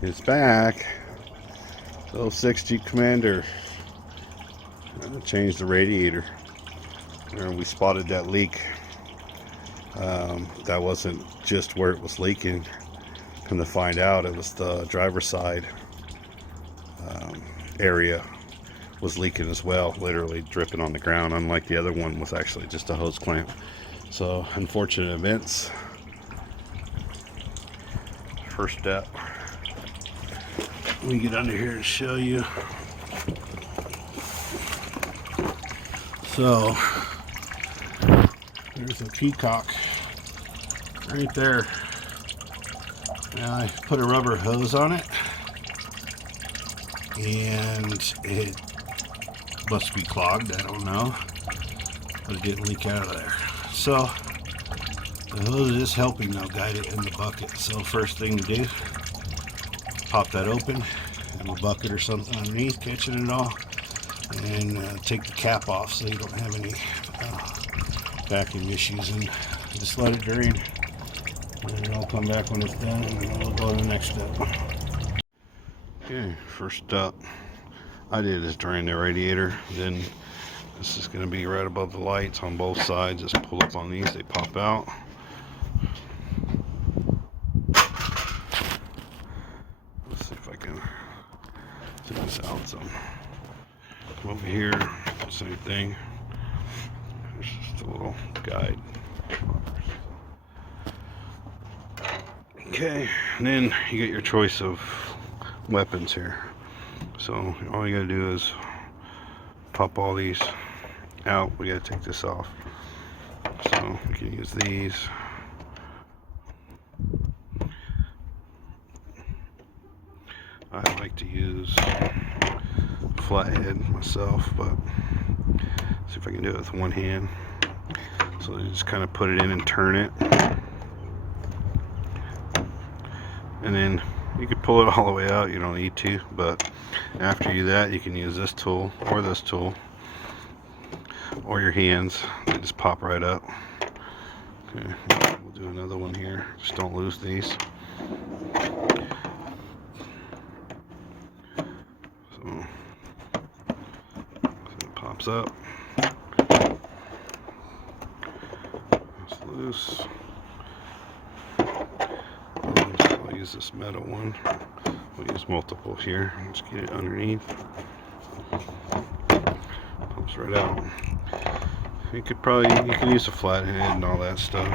It's back. The 6G Commander. Changed the radiator. And we spotted that leak. That wasn't just where it was leaking. Come to find out, it was the driver's side area was leaking as well, literally dripping on the ground. Unlike the other one, was actually just a hose clamp. So unfortunate events. First step. Let me get under here and show you. So there's a keycock right there. Now I put a rubber hose on it, and it must be clogged, I don't know, but it didn't leak out of there. So the hose is helping though guide it in the bucket. So first thing to do, pop that open, and a bucket or something underneath catching it all, and take the cap off so you don't have any vacuum issues, and just let it drain, and it'll come back when it's done, and then we'll go to the next step. Okay, first step I did is drain the radiator. Then this is going to be right above the lights on both sides. Just pull up on these, they pop out. Let's see if I can take this out some. Come over here, same thing. There's just a little guide. Okay, and then you get your choice of weapons here. So all you gotta do is pop all these out. We gotta take this off. So we can use these. I like to use flathead myself, but see if I can do it with one hand. So you just kind of put it in and turn it, and then you could pull it all the way out. You don't need to, but after you do that, you can use this tool or this tool or your hands. They just pop right up. Okay, we'll do another one here. Just don't lose these. So it pops up. It's loose. I'll use this metal one. We'll use multiple here. Let's get it underneath. Pops right out. You can use a flathead and all that stuff.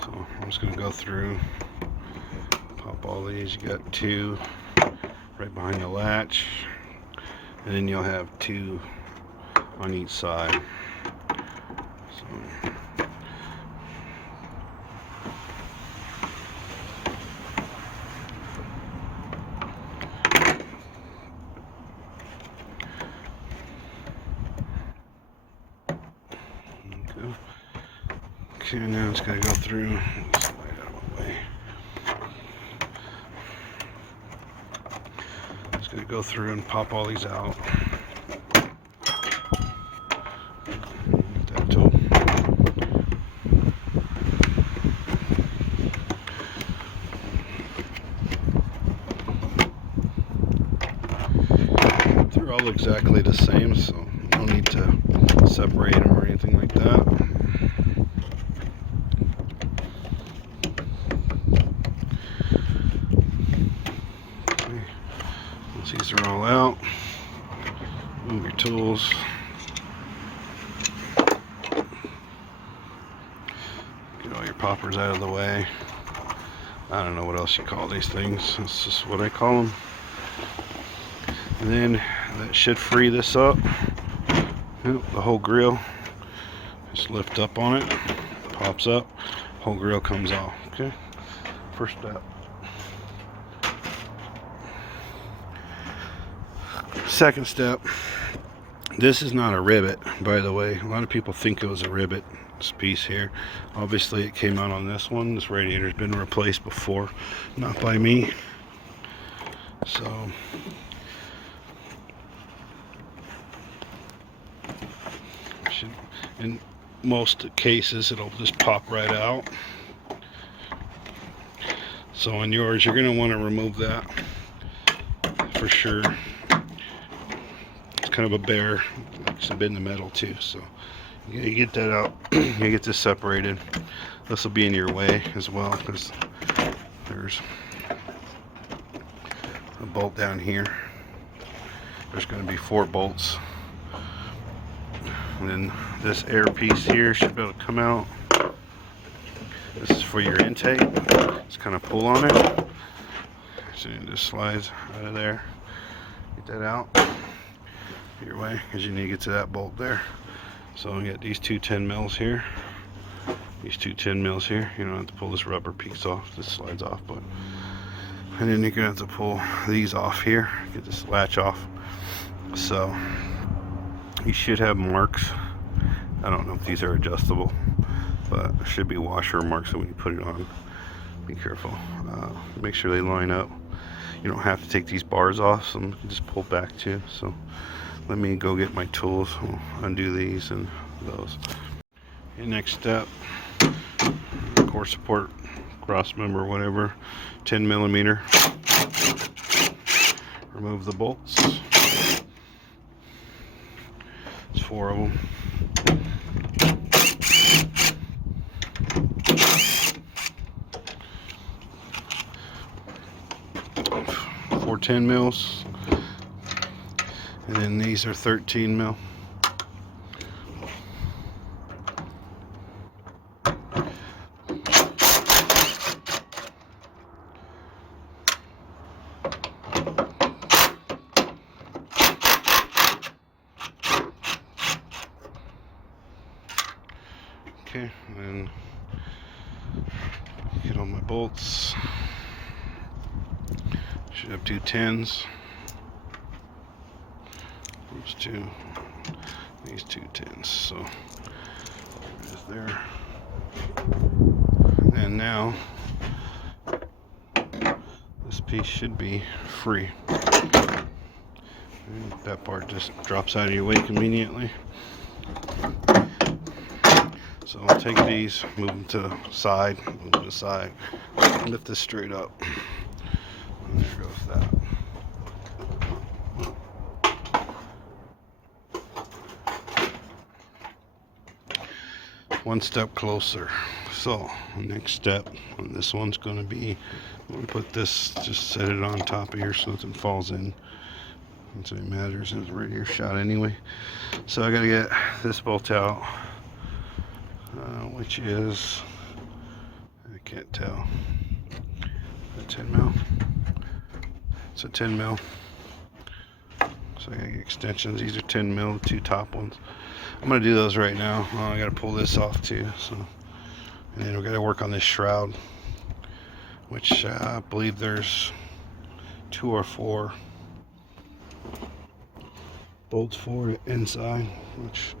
So I'm just gonna go through, pop all these. You got two right behind the latch, and then you'll have two on each side. So okay, now it's gotta go through. Let's slide out of the way. Just gonna go through and pop all these out. That tool. They're all exactly the same, so no need to separate them or anything like that. Once these are all out, move your tools. Get all your poppers out of the way. I don't know what else you call these things. That's just what I call them. And then that should free this up. Yep, the whole grill. Just lift up on it, pops up, whole grill comes off. Okay, first step. Second step, this is not a rivet, by the way. A lot of people think it was a rivet, this piece here. Obviously it came out on this one. This radiator's been replaced before, not by me. So in most cases it'll just pop right out. So on yours, you're going to want to remove that for sure. It's kind of a bear. It's a bit in the metal too, so you get that out. You get this separated. This will be in your way as well, because there's a bolt down here. There's going to be 4 bolts, and then this air piece here should be able to come out. This is for your intake. Just kind of pull on it, so it just slides out of there. Get that out your way, because you need to get to that bolt there. So we got these 2 10 mils here. These 2 10 mils here. You don't have to pull this rubber piece off. This slides off, but and then you're gonna have to pull these off here. Get this latch off. So you should have marks. I don't know if these are adjustable, but there should be washer marks, so when you put it on, be careful. Make sure they line up. You don't have to take these bars off, so you can just pull back too. So let me go get my tools. We'll undo these and those. Okay, next step, core support, cross member, whatever, 10 millimeter. Remove the bolts. There's 4 of them. Four 10 mils, and then these are 13 mil. Okay, and get all my bolts. Should have 2 10s. These 2, these 2 10s. So there it is there. And now this piece should be free. And that part just drops out of your way conveniently. So I'll take these, move them to the side, lift this straight up. And there goes that. One step closer. So next step on this one's going to be, I'm going to put this, just set it on top of here so nothing falls in. That's what matters, it's right here shot anyway. So I got to get this bolt out, which is, I can't tell, a 10 mil. It's a 10 mil. So I gotta get extensions. These are 10 mil, the 2 top ones. I'm gonna do those right now. I gotta pull this off too. So, and then we're gonna work on this shroud, which I believe there's 2 or 4 bolts for it inside, which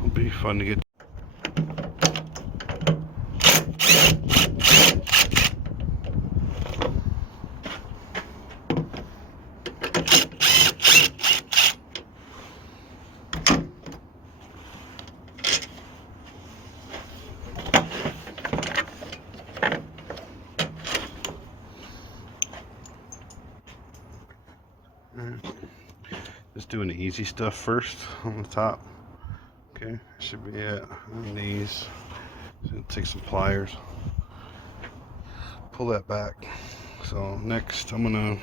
will be fun to get. Just doing the easy stuff first on the top. Okay, should be it. And these, so take some pliers, pull that back. So next, I'm gonna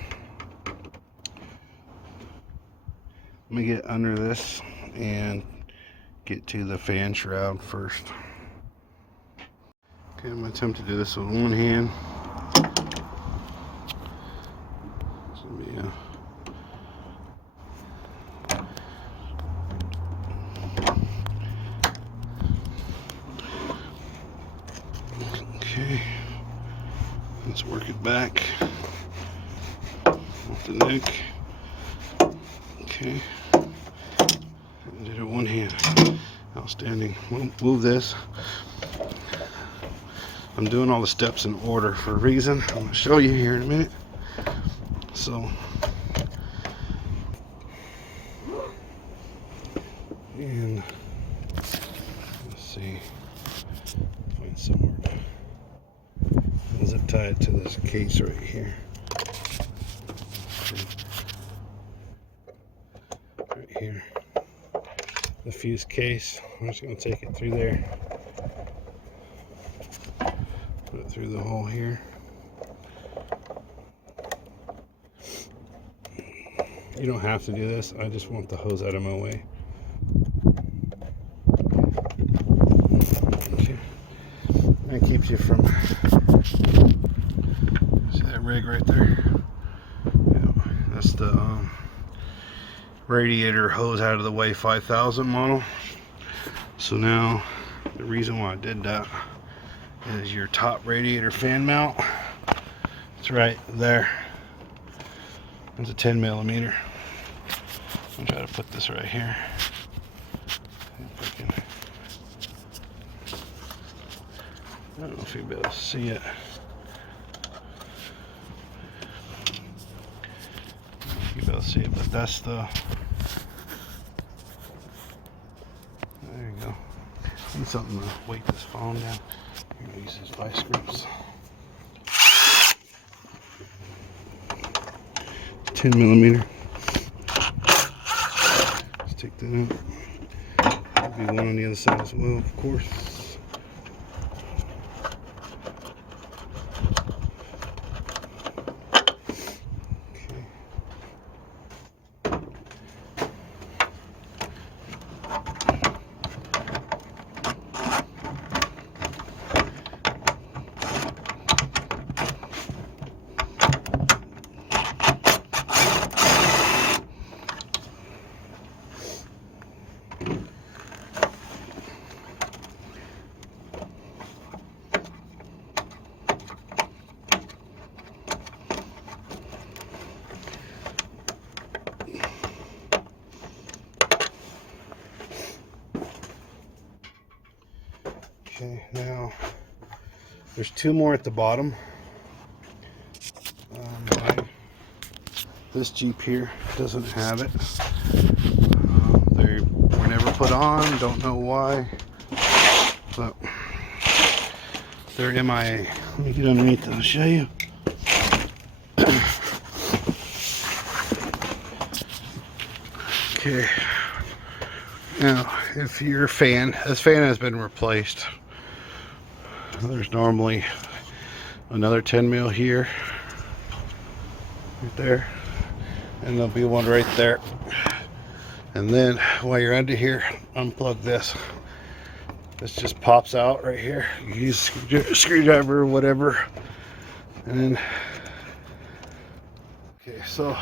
get under this and get to the fan shroud first. Okay, I'm gonna attempt to do this with one hand. This will be okay, let's work it back off the neck. Okay, I did it one hand. Outstanding. We'll move this. I'm doing all the steps in order for a reason. I'm going to show you here in a minute. So, and see. Find somewhere to zip tie it to this case right here. Right here. The fuse case. I'm just going to take it through there. Put it through the hole here. You don't have to do this. I just want the hose out of my way. Okay. That keeps you from. See that rig right there? Yeah, that's the Radiator hose out of the way 5000 model. So now the reason why I did that is your top radiator fan mount. It's right there. It's a 10 millimeter. I'll try to put this right here. I don't know if you'll be able to see it. You'll be able to see it, but that's the. There you go. Need something to weight this phone down. I'm gonna use these vice grips. 10 millimeter. Let's take that out. There'll be one on the other side as well, of course. Okay, now there's two more at the bottom. This Jeep here doesn't have it. They were never put on, don't know why, but they're MIA. Let me get underneath them to show you. Okay, now if your fan, this fan has been replaced. There's normally another 10 mil here, right there, and there'll be one right there. And then while you're under here, unplug this. This just pops out right here. You use a screwdriver or whatever, and then okay, so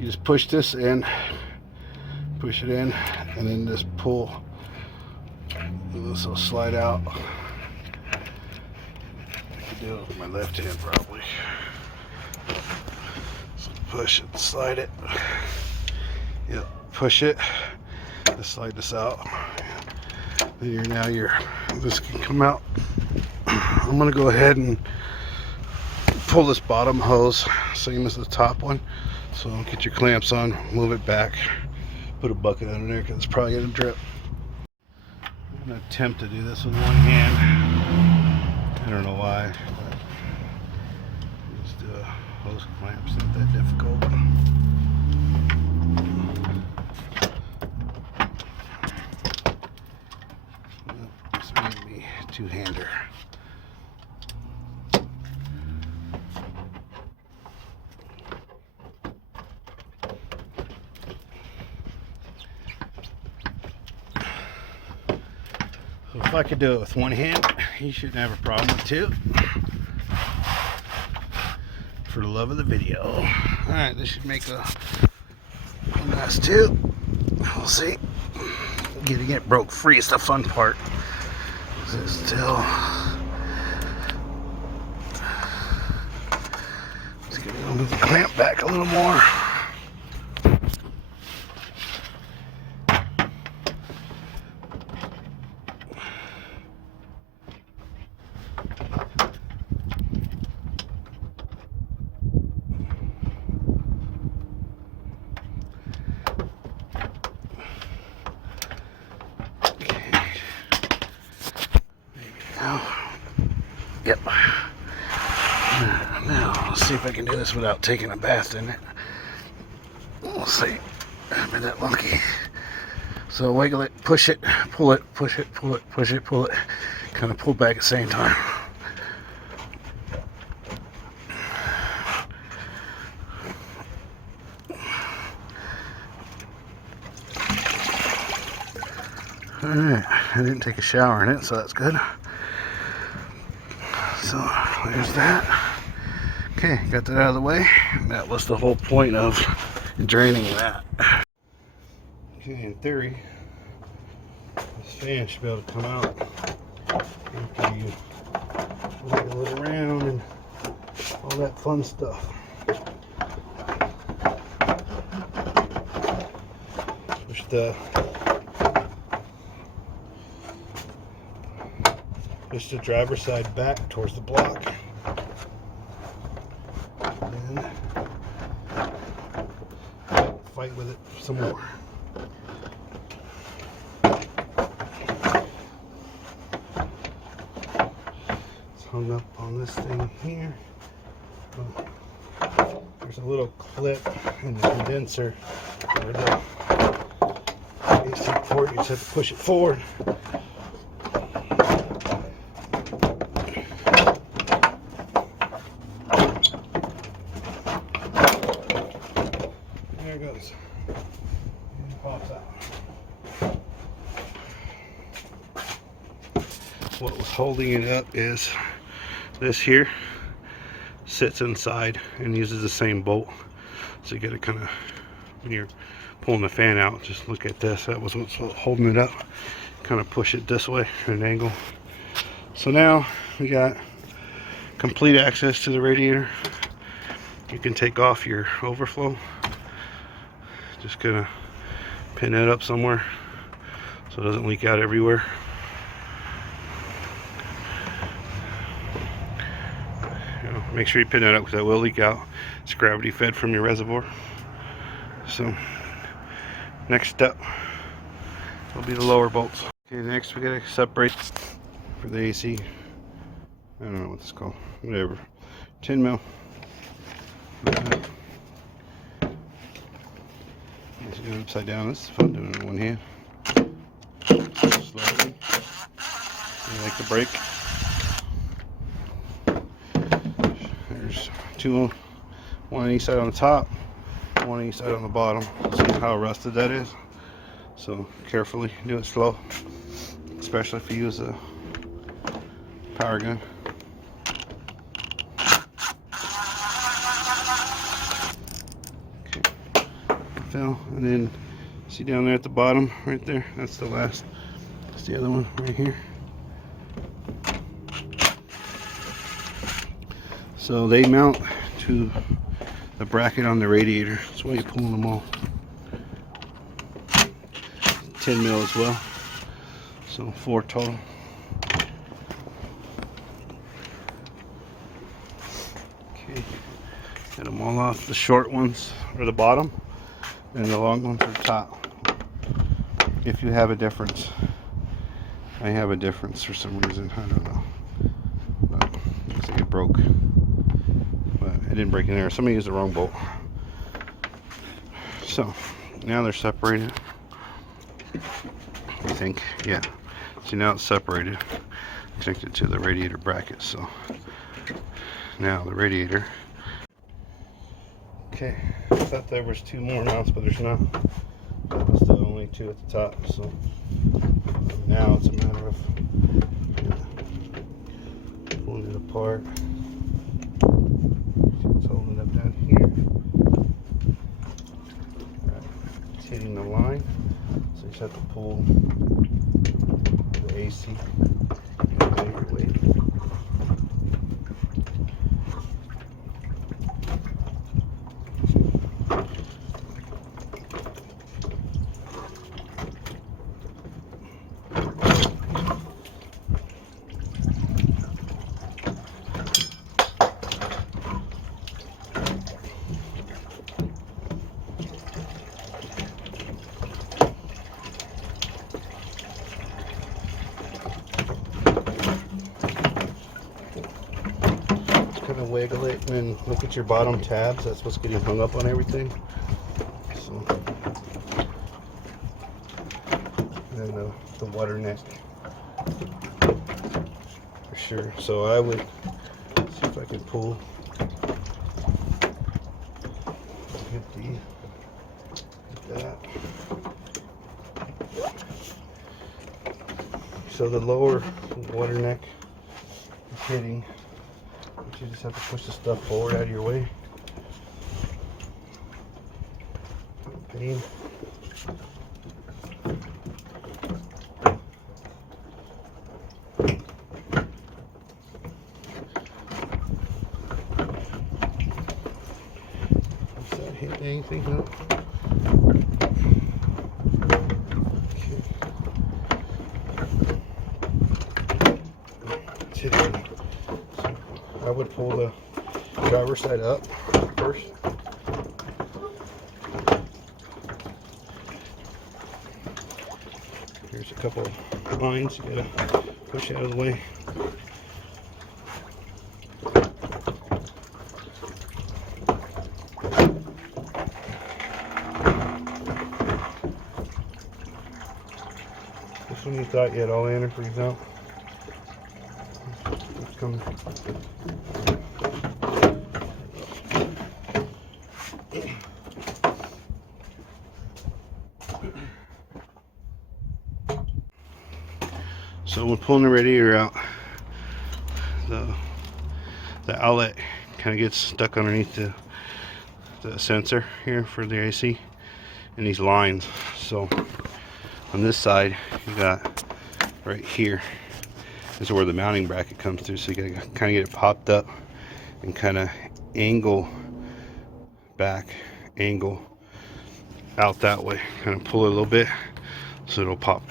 you just push this in, push it in, and then just pull. This will slide out. Do it with my left hand probably. So push it, slide it. Yep, push it. Just slide this out. Then this can come out. I'm gonna go ahead and pull this bottom hose, same as the top one. So get your clamps on, move it back, put a bucket under there because it's probably gonna drip. I'm gonna attempt to do this with one hand. I don't know why. Just hose clamps, not that difficult. This may be a two-hander. So if I could do it with one hand, you shouldn't have a problem with two. For the love of the video. Alright, this should make a nice two. We'll see. Getting it broke free is the fun part. Still. Just gonna move the clamp back a little more. Yep. Now, let's see if I can do this without taking a bath in it. We'll see. I've been that lucky. So wiggle it, push it, pull it, push it, pull it, push it, pull it. Kind of pull back at the same time. Alright, I didn't take a shower in it, so that's good. So, there's that. Okay, got that out of the way. That was the whole point of draining that. Okay, in theory, this fan should be able to come out after you wiggle it around and all that fun stuff. Push the driver's side back towards the block. And fight with it some more. It's hung up on this thing here. There's a little clip in the condenser where the AC port, you just have to push it forward. There it goes. And it pops out. What was holding it up is this here. Sits inside and uses the same bolt. So you gotta kind of, when you're pulling the fan out, just look at this. That was what's holding it up. Kind of push it this way at an angle. So now we got complete access to the radiator. You can take off your overflow. Just gonna pin that up somewhere so it doesn't leak out everywhere. Make sure you pin that up because that will leak out. It's gravity fed from your reservoir. So next step will be the lower bolts. Okay, next we gotta separate for the AC. I don't know what this is called. Whatever. 10 mil. Just do it upside down. This is fun doing it in one hand. Slowly. You like the brake. There's two, one on each side on the top, one on each side on the bottom. See how rusted that is? So carefully, do it slow, especially if you use a power gun. Okay, fill, and then see down there at the bottom, right there, that's the last, that's the other one right here. So they mount to the bracket on the radiator. That's why you're pulling them all. 10 mil as well. So 4 total. Okay, get them all off. The short ones are the bottom, and the long ones are the top. If you have a difference, I have a difference for some reason. I don't know. But looks like it broke. It didn't break in there. Somebody used the wrong bolt. So now they're separated. I think, yeah. See, now it's separated, connected to the radiator bracket. So now the radiator. Okay, I thought there was 2 more mounts, but there's not. There's still only 2 at the top. So now it's a matter of pulling it apart. It's holding up down here. It's hitting the line, so you just have to pull the AC your way. wiggle it, and then look at your bottom tabs. That's what's getting hung up on everything. So, and then the water neck for sure. So I would see if I can pull 50 like that. So the lower water neck is hitting, but you just have to push the stuff forward out of your way. Pain. Does that hit anything? No. I would pull the driver's side up first. Here's a couple lines you gotta push out of the way. This one you thought you had all antifreeze out. It's coming. So when pulling the radiator out, the outlet kind of gets stuck underneath the sensor here for the AC and these lines. So on this side, you got right here is where the mounting bracket comes through. So you gotta kind of get it popped up and kind of angle out that way. Kind of pull it a little bit so it'll pop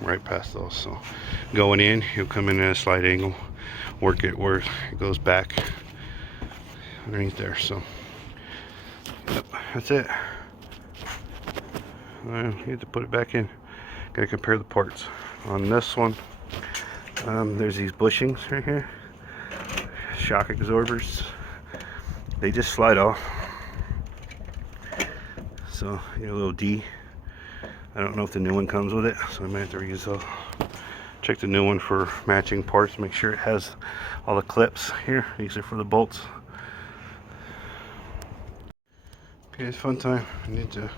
right past those. So going in, you'll come in at a slight angle, work it where it goes back underneath there. So yep, that's it. You have to put it back in. Gotta compare the parts. On this one, there's these bushings right here, shock absorbers. They just slide off. So you know, a little D. I don't know if the new one comes with it, so I might have to reuse those. Check the new one for matching parts. Make sure it has all the clips here. These are for the bolts. Okay, it's fun time. I need to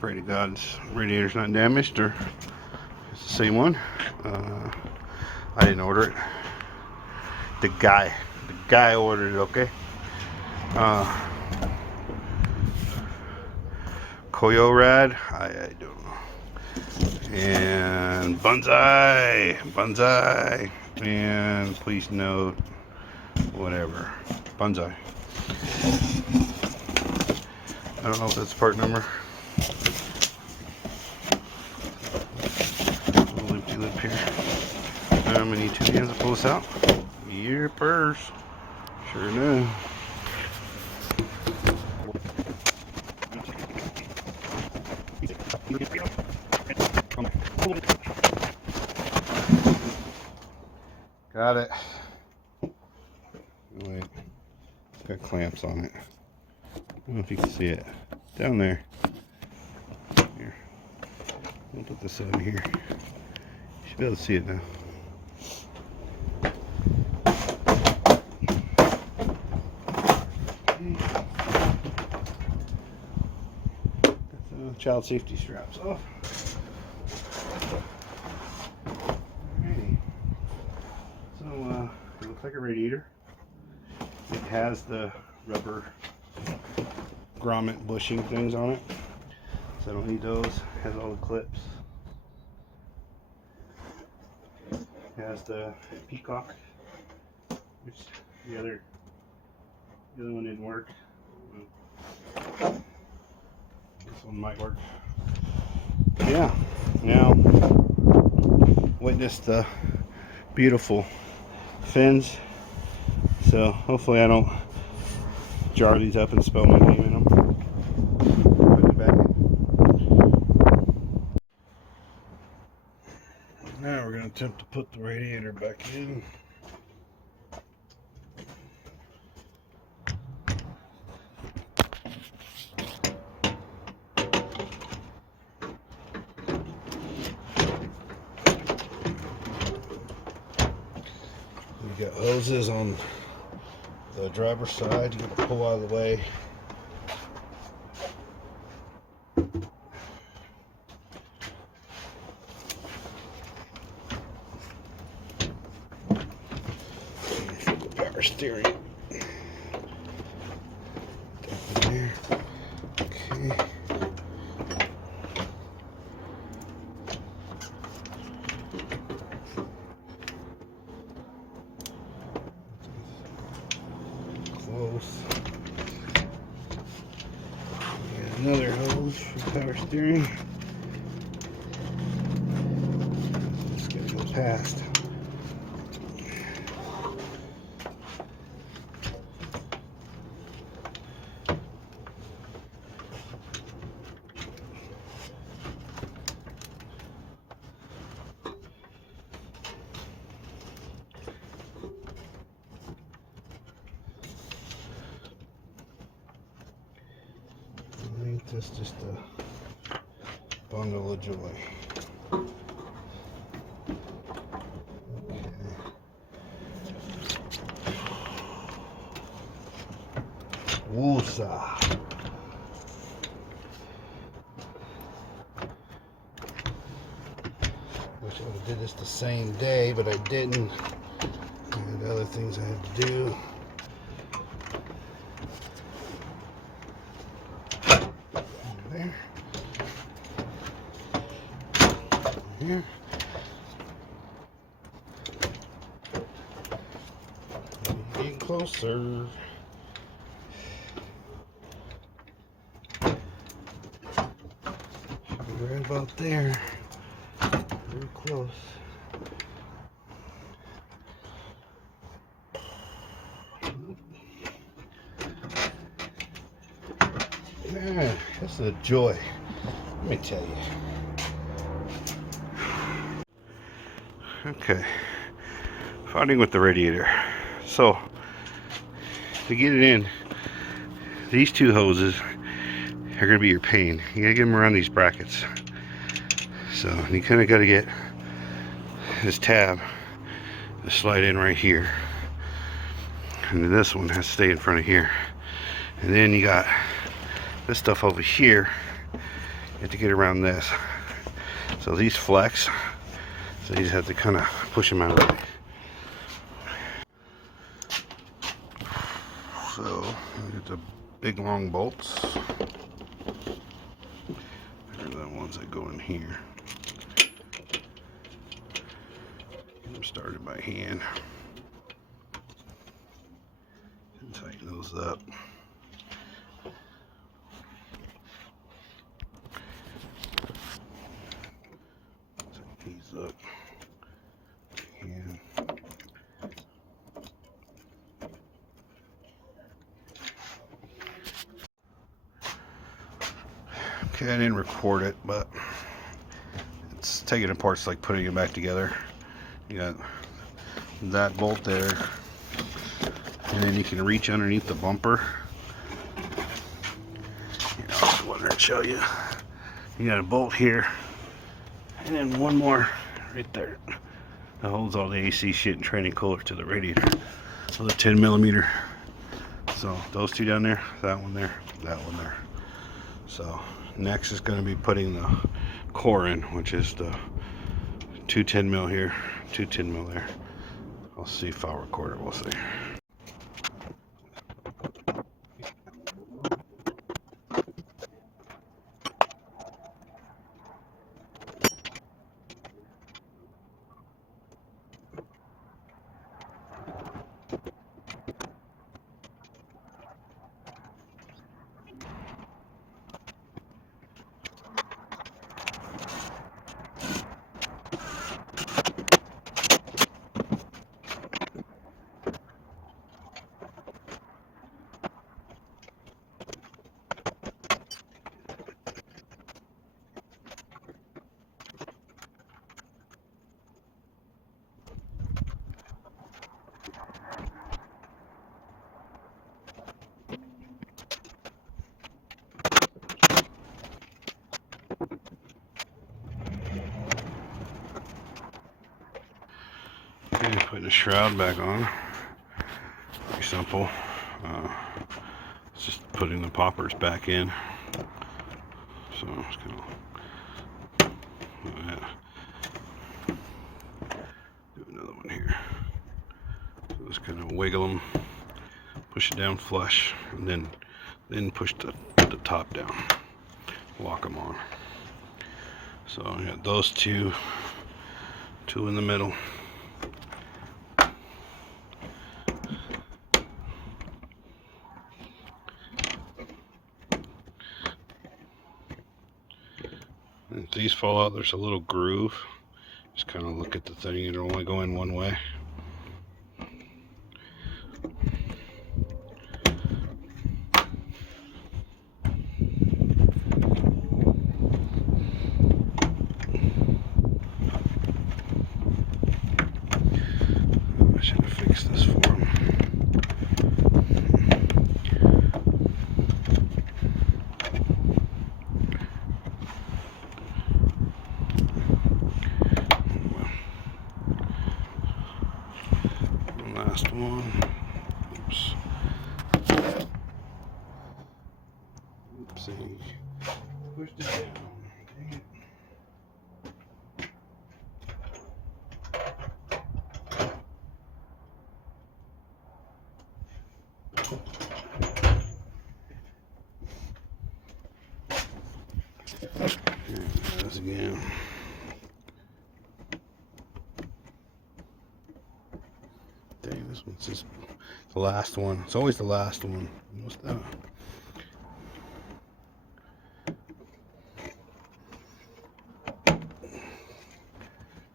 pray to God this radiator's not damaged, or it's the same one. I didn't order it. The guy ordered it. Okay. Koyo Rad, I don't know. And Banzai, and please note, whatever, Banzai. I don't know if that's part number. A little empty lip here. I'm gonna need 2 hands to pull this out. Your purse, sure enough. Got it. Wait, it's got clamps on it. I don't know if you can see it down there. Here, I'll put this over here. You should be able to see it now. That's child safety straps off. It looks like a radiator. It has the rubber grommet bushing things on it, so I don't need those. It has all the clips. It has the peacock, which the other one didn't work. This one might work. Yeah, now witness the beautiful fins. So hopefully I don't jar these up and spell my name in them. Put it back in. Now we're going to attempt to put the radiator back in. You got hoses on the driver's side. You gotta pull out of the way. Power steering. There. Okay. Close. Got another hose for power steering. Just gotta go past. That's just a bundle of joy. Okay. Woosah. Wish I would have did this the same day, but I didn't. I had other things I had to do. There. Here. Getting closer. Right about there. Very close. Yeah, this is a joy. Let me tell you. Okay, fighting with the radiator. So to get it in, these two hoses are going to be your pain. You gotta get them around these brackets. So you kind of got to get this tab to slide in right here, and then this one has to stay in front of here, and then you got this stuff over here. You have to get around this. So these flex, so you just have to kind of push them out of the way. So get the big long bolts. They're the ones that go in here. Get them started by hand. And tighten those up. Tighten these up. And okay, I didn't record it, but it's taking it apart. It's like putting it back together. You got that bolt there, and then you can reach underneath the bumper. You know, I wanted to show you. You got a bolt here, and then one more right there that holds all the AC shit and training cooler to the radiator. So the 10mm. So those two down there, that one there, that one there. So next is going to be putting the core in, which is the 2 10mm here, 2 10mm there. I'll see if I'll record it, we'll see. putting the shroud back on. Pretty simple. It's just putting the poppers back in. So it's kind of, yeah. Do another one here. So just kind of wiggle them, push it down flush, and then push the top down. Lock them on. So I got those two in the middle. And if these fall out, there's a little groove. Just kind of look at the thing, it'll only go in one way. I should have fixed this for him. Last one. Oops. Oopsie. Pushed it down. Dang it. Here it goes again. Dang, this one's just the last one. It's always the last one. What's that?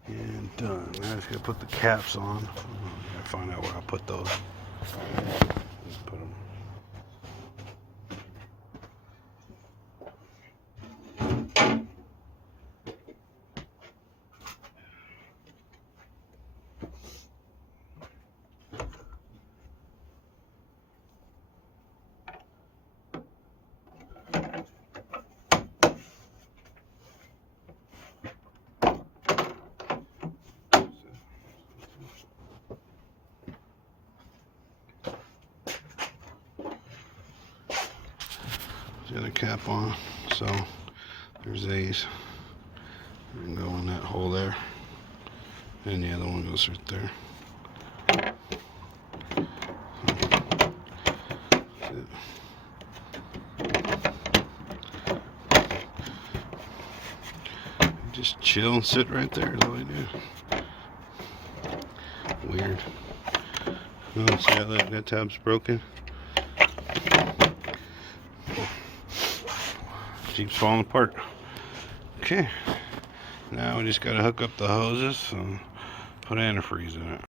And done. Now I just gotta put the caps on. I gotta find out where I'll put those. Just put them. The other cap on, so there's these. And go in that hole there, and the other one goes right there. Just chill and sit right there is all I do. Weird. Oh, see how that tab's broken? Keeps falling apart. Okay, now we just gotta hook up the hoses and put antifreeze in it.